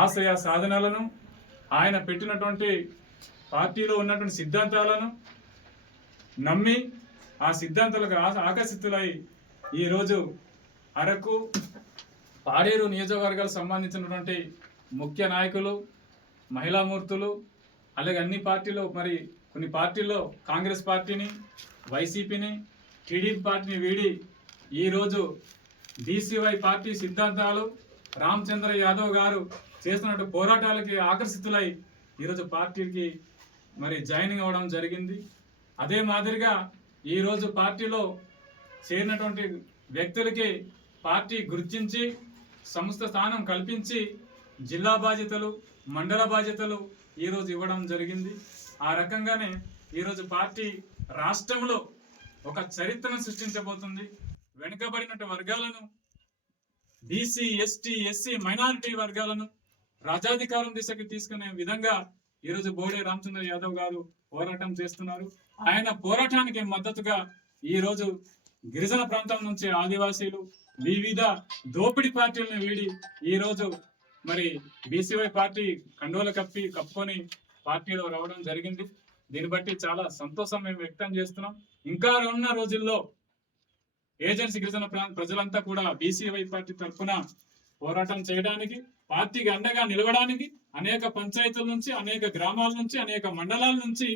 ఆశయ సాధనలను, ఆయన పెట్టినటువంటి పార్టీలో ఉన్నటువంటి సిద్ధాంతాలను నమ్మి ఆ సిద్ధాంతాలకు ఆకర్షితులై ఈరోజు అరకు, పాడేరు నియోజకవర్గాలకు సంబంధించినటువంటి ముఖ్య నాయకులు, మహిళామూర్తులు, అలాగే అన్ని పార్టీలు, మరి కొన్ని పార్టీల్లో కాంగ్రెస్ పార్టీని, వైసీపీని, టీడీపీ పార్టీని వీడి ఈరోజు బీసీవై పార్టీ సిద్ధాంతాలు, రామచంద్ర యాదవ్ గారు చేస్తున్నట్టు పోరాటాలకి ఆకర్షితులై ఈరోజు పార్టీకి మరి జాయినింగ్ అవ్వడం జరిగింది. అదే మాదిరిగా ఈరోజు పార్టీలో చేరినటువంటి వ్యక్తులకి పార్టీ గుర్తించి సంస్థ స్థానం కల్పించి జిల్లా బాధ్యతలు, మండల బాధ్యతలు ఈరోజు ఇవ్వడం జరిగింది. ఆ రకంగానే ఈరోజు పార్టీ రాష్ట్రంలో ఒక చరిత్రను సృష్టించబోతుంది. వెనుకబడిన వర్గాలను, బీసీ, ఎస్టీ, ఎస్సీ, మైనారిటీ వర్గాలను రాజాధికారం దిశకి తీసుకునే విధంగా ఈరోజు బోడే రామచంద్ర యాదవ్ గారు పోరాటం చేస్తున్నారు. ఆయన పోరాటానికి మద్దతుగా ఈరోజు గిరిజన ప్రాంతం నుంచి ఆదివాసీలు వివిధ దోపిడీ పార్టీలను వీడి ఈరోజు మరి బీసీవై పార్టీ కండోలు కప్పుకొని పార్టీలో రావడం జరిగింది. దీన్ని బట్టి చాలా సంతోషం మేము వ్యక్తం చేస్తున్నాం. ఇంకా ఉన్న రోజుల్లో ఏజెన్సీ గిరిజన ప్రజలంతా కూడా బీసీవై పార్టీ తరఫున పోరాటం చేయడానికి, పార్టీకి అండగా నిలవడానికి అనేక పంచాయతీల నుంచి, అనేక గ్రామాల నుంచి, అనేక మండలాల నుంచి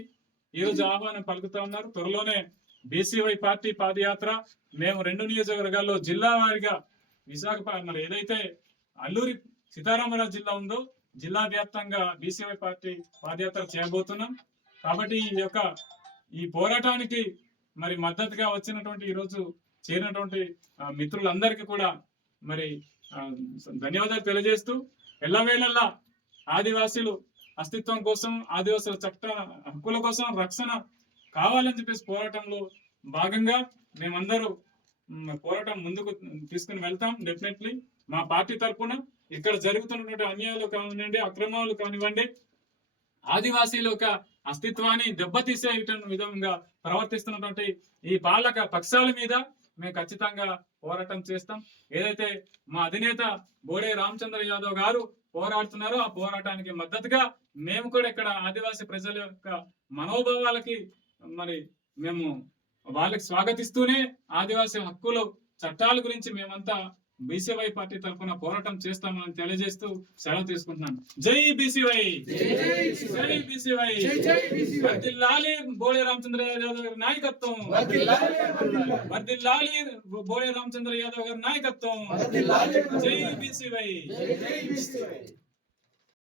ఈరోజు ఆహ్వానం పలుకుతా ఉన్నారు. త్వరలోనే బీసీవై పార్టీ పాదయాత్ర మేము 2 నియోజకవర్గాల్లో జిల్లా వారిగా విశాఖపట్నం, మరి ఏదైతే అల్లూరి సీతారామరాజు జిల్లా ఉందో జిల్లా వ్యాప్తంగా బీసీవై పార్టీ పాదయాత్ర చేయబోతున్నాం. కాబట్టి ఈ పోరాటానికి మరి మద్దతుగా వచ్చినటువంటి ఈరోజు చేరినటువంటి మిత్రులందరికీ కూడా మరి ధన్యవాదాలు తెలియజేస్తూ, ఎల్లవేళల్లా ఆదివాసీలు అస్తిత్వం కోసం, ఆదివాసుల చట్ట హక్కుల కోసం రక్షణ కావాలని చెప్పేసి పోరాటంలో భాగంగా మేమందరూ పోరాటం ముందుకు తీసుకుని వెళ్తాం. డెఫినెట్లీ మా పార్టీ తరఫున ఇక్కడ జరుగుతున్నటువంటి అన్యాయాలు కానివ్వండి, అక్రమాలు కానివ్వండి, ఆదివాసీల యొక్క అస్తిత్వాన్ని దెబ్బతీసే విధంగా ప్రవర్తిస్తున్నటువంటి ఈ పాలక పక్షాల మీద మేము ఖచ్చితంగా పోరాటం చేస్తాం. ఏదైతే మా అధినేత బోడే రామచంద్ర యాదవ్ గారు పోరాడుతున్నారో ఆ పోరాటానికి మద్దతుగా మేము కూడా ఇక్కడ ఆదివాసీ ప్రజల యొక్క మనోభావాలకి మరి మేము వాళ్ళకి స్వాగతిస్తూనే ఆదివాసీ హక్కులు, చట్టాల గురించి మేమంతా బీసీవై పార్టీ తరఫున పోరాటం చేస్తామని తెలియజేస్తూ సెలవు తీసుకుంటున్నాను. జై బీసీవై, జై బీసీవై, వర్ధిల్లాలి బోడే రామచంద్ర యాదవ్ గారి నాయకత్వం, వర్ధిల్లాలి బోడే రామచంద్ర యాదవ్ గారి నాయకత్వం. జై బీసీవై.